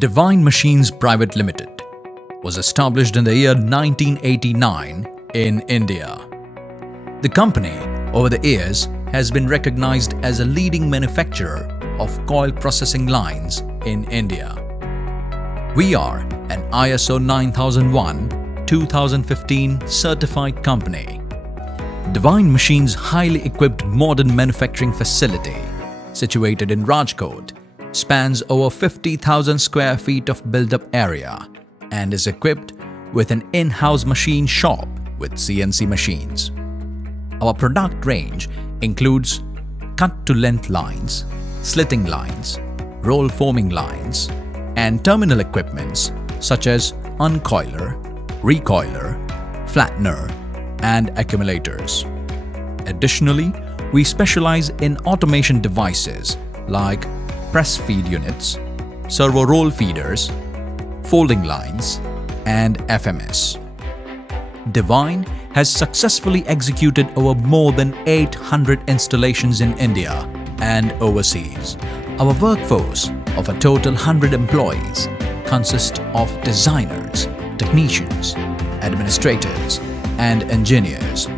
Divine Machines Pvt Limited was established in the year 1989 in India. The company, over the years, has been recognized as a leading manufacturer of coil processing lines in India. We are an ISO 9001-2015 certified company. Divine Machines' highly equipped modern manufacturing facility, situated in Rajkot, spans over 50,000 square feet of built-up area and is equipped with an in-house machine shop with CNC machines. Our product range includes cut-to-length lines, slitting lines, roll forming lines, and terminal equipments such as uncoiler, recoiler, flattener, and accumulators. Additionally, we specialize in automation devices like press feed units, servo roll feeders, folding lines, and FMS. Divine has successfully executed over more than 800 installations in India and overseas. Our workforce of a total 100 employees consists of designers, technicians, administrators, and engineers.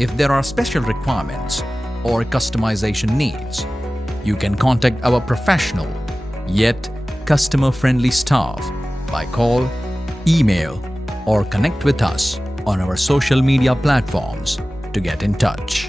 If there are special requirements or customization needs, you can contact our professional yet customer-friendly staff by call, email, or connect with us on our social media platforms to get in touch.